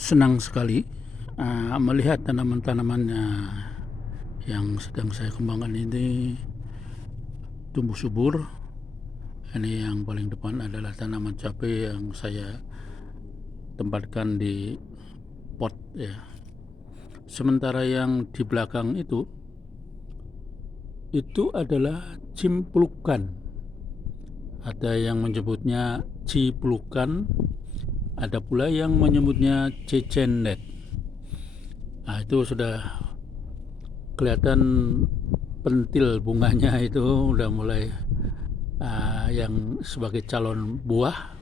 senang sekali melihat tanaman-tanaman yang sedang saya kembangkan ini tumbuh subur. Ini yang paling depan adalah tanaman cabai yang saya tempatkan di pot ya. Sementara yang di belakang itu adalah cimplukan. Ada yang menyebutnya ciplukan, ada pula yang menyebutnya cecendet. Nah, itu sudah kelihatan pentil bunganya itu udah mulai yang sebagai calon buah.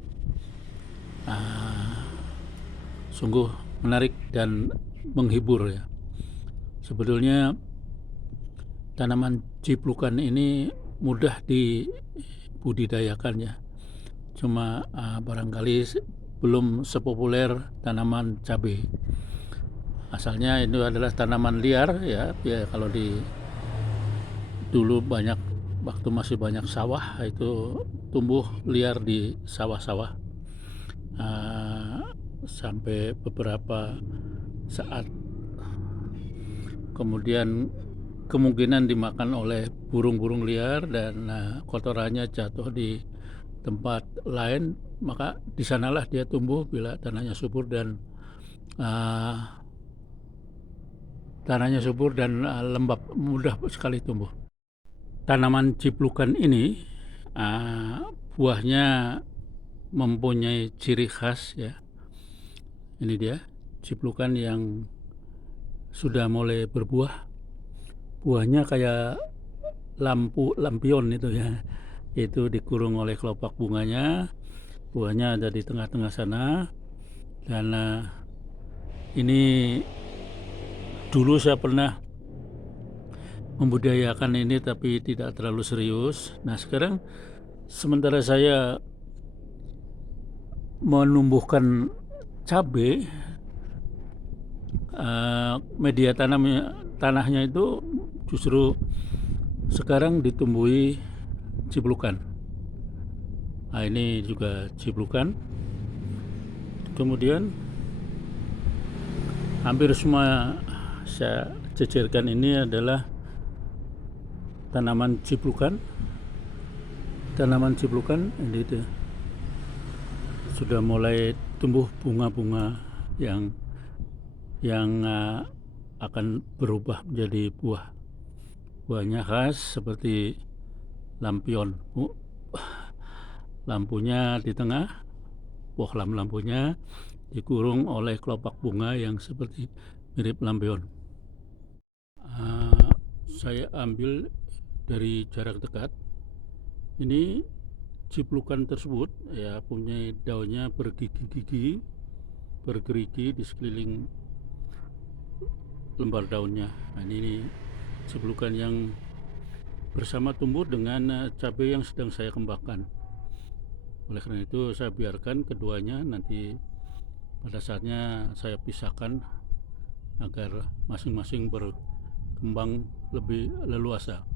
Sungguh menarik dan menghibur ya. Sebetulnya tanaman ciplukan ini mudah dibudidayakan ya. Cuma barangkali belum sepopuler tanaman cabai. Asalnya itu adalah tanaman liar ya kalau dulu banyak waktu masih banyak sawah itu tumbuh liar di sawah-sawah sampai beberapa saat, kemudian kemungkinan dimakan oleh burung-burung liar dan kotorannya jatuh di tempat lain, maka di sanalah dia tumbuh bila tanahnya subur dan lembab, mudah sekali tumbuh. Tanaman ciplukan ini buahnya mempunyai ciri khas ya. Ini dia ciplukan yang sudah mulai berbuah. Buahnya kayak lampion itu ya. Itu dikurung oleh kelopak bunganya. Buahnya ada di tengah-tengah sana. Dan ini dulu saya pernah membudidayakan ini tapi tidak terlalu serius. Nah, sekarang sementara saya menumbuhkan cabai, media tanahnya itu justru sekarang ditumbuhi ciplukan. Nah, ini juga ciplukan. Kemudian hampir semua saya jejerkan ini adalah tanaman ciplukan. Tanaman ciplukan ini itu sudah mulai tumbuh bunga-bunga yang akan berubah menjadi buah. Buahnya khas seperti lampion. Lampunya di tengah, bohlam lampunya dikurung oleh kelopak bunga yang seperti mirip lampion. Saya ambil dari jarak dekat. Ini ciplukan tersebut ya punya daunnya bergerigi di sekeliling lembar daunnya. Nah, ini ciplukan yang bersama tumbuh dengan cabai yang sedang saya kembangkan. Oleh karena itu saya biarkan keduanya, nanti pada saatnya saya pisahkan agar masing-masing berkembang lebih leluasa.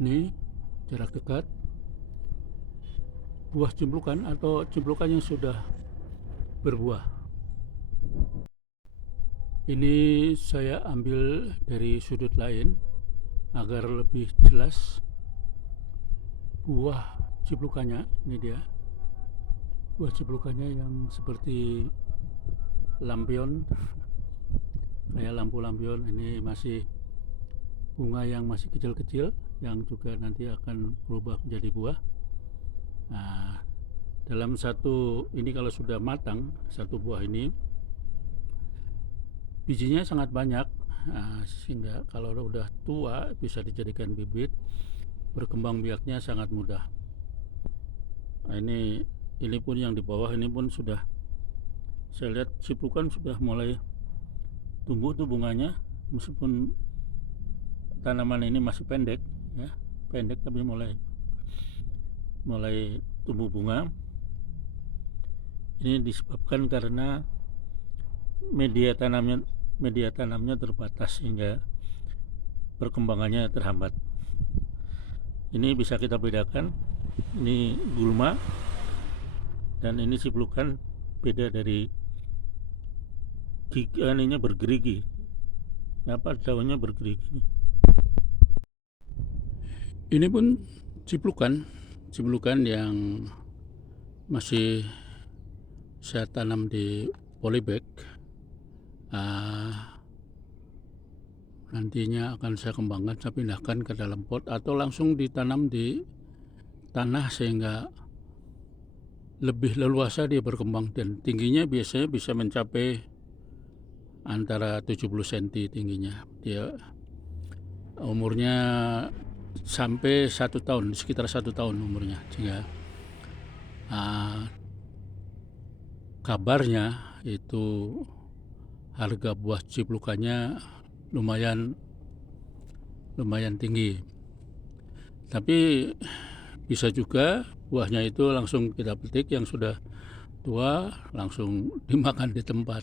Ini jarak dekat buah ciplukan atau ciplukan yang sudah berbuah. Ini saya ambil dari sudut lain agar lebih jelas buah ciplukannya. Ini dia buah ciplukannya yang seperti lampion, kayak lampu lampion. Ini masih bunga yang masih kecil-kecil yang juga nanti akan berubah menjadi buah. Nah, dalam satu ini kalau sudah matang, satu buah ini bijinya sangat banyak, sehingga kalau udah tua bisa dijadikan bibit. Berkembang biaknya sangat mudah. Nah, ini pun yang di bawah ini pun sudah saya lihat ciplukan sudah mulai tumbuh tuh bunganya, meskipun tanaman ini masih pendek ya, pendek tapi mulai tumbuh bunga. Ini disebabkan karena media tanamnya terbatas sehingga perkembangannya terhambat. Ini bisa kita bedakan, ini gulma dan ini ciplukan beda dari ininya bergerigi, apa daunnya bergerigi. Ini pun ciplukan yang masih saya tanam di polybag. Nantinya akan saya kembangkan, saya pindahkan ke dalam pot atau langsung ditanam di tanah sehingga lebih leluasa dia berkembang, dan tingginya biasanya bisa mencapai antara 70 cm tingginya. Dia umurnya sampai 1 tahun, sekitar 1 tahun umurnya, sehingga kabarnya itu harga buah ciplukannya lumayan tinggi. Tapi bisa juga buahnya itu langsung kita petik yang sudah tua, langsung dimakan di tempat.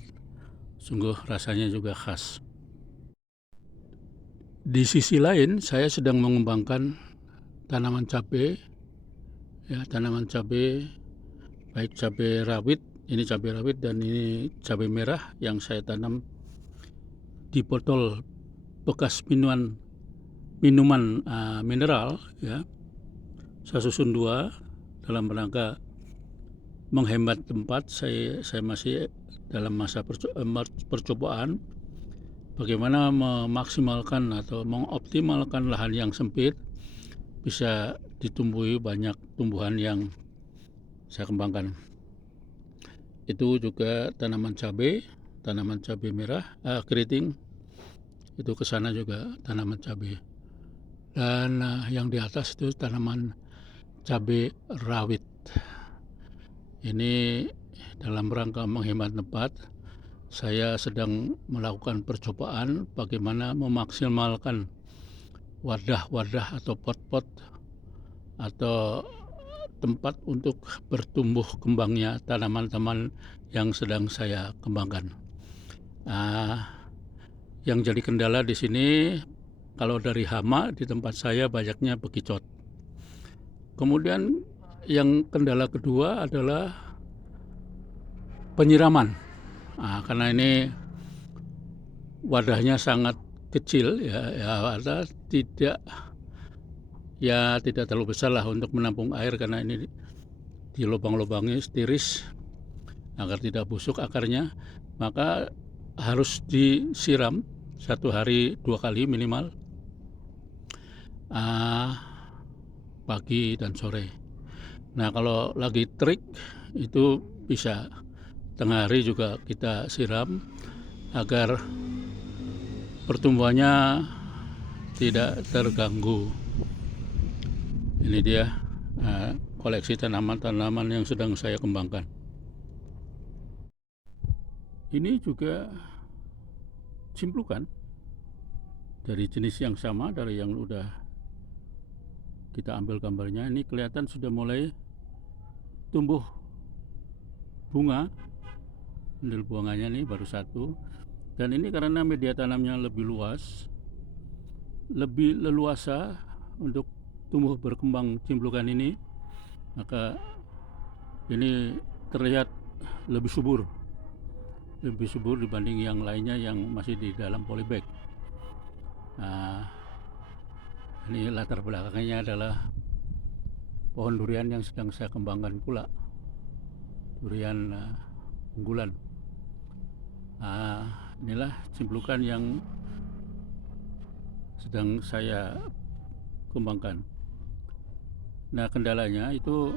Sungguh rasanya juga khas. Di sisi lain, saya sedang mengembangkan tanaman cabai, tanaman cabai, baik cabai rawit, ini cabai rawit dan ini cabai merah yang saya tanam di botol bekas minuman mineral, ya. Saya susun 2 dalam rangka menghemat tempat. Saya masih dalam masa percobaan bagaimana memaksimalkan atau mengoptimalkan lahan yang sempit bisa ditumbuhi banyak tumbuhan yang saya kembangkan. Itu juga tanaman cabai merah, keriting, itu ke sana juga tanaman cabai. Dan yang di atas itu tanaman cabai rawit. Ini dalam rangka menghemat tempat, saya sedang melakukan percobaan bagaimana memaksimalkan wadah-wadah atau pot-pot atau tempat untuk bertumbuh kembangnya tanaman-tanaman yang sedang saya kembangkan. Yang jadi kendala di sini, kalau dari hama di tempat saya banyaknya bekicot. Kemudian yang kendala kedua adalah penyiraman. Karena ini wadahnya sangat kecil, tidak terlalu besar lah untuk menampung air, karena ini di lubang-lubangnya tiris agar tidak busuk akarnya, maka harus disiram 1 hari 2 kali minimal, pagi dan sore. Nah, kalau lagi terik itu bisa tengah hari juga kita siram agar pertumbuhannya tidak terganggu. Ini dia koleksi tanaman-tanaman yang sedang saya kembangkan. Ini juga ciplukan dari jenis yang sama dari yang udah kita ambil gambarnya. Ini kelihatan sudah mulai tumbuh bunga. Bundel bunganya nih baru 1. Dan ini karena media tanamnya lebih luas, lebih leluasa untuk tumbuh berkembang ciplukan ini, maka ini terlihat lebih subur dibanding yang lainnya yang masih di dalam polybag. Ini latar belakangnya adalah pohon durian yang sedang saya kembangkan pula, durian unggulan. Inilah ciplukan yang sedang saya kembangkan. Nah, kendalanya itu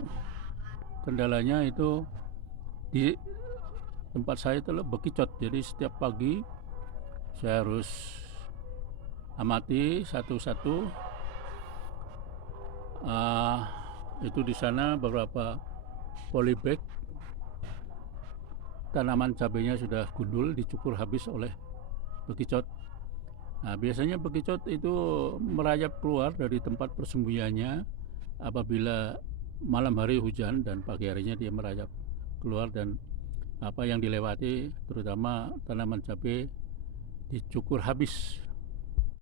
di tempat saya itu bekicot. Jadi setiap pagi saya harus amati satu-satu. Itu di sana beberapa polybag tanaman cabainya sudah gundul, dicukur habis oleh bekicot. Biasanya bekicot itu merayap keluar dari tempat persembunyiannya apabila malam hari hujan, dan pagi harinya dia merayap keluar, dan apa yang dilewati terutama tanaman cabai dicukur habis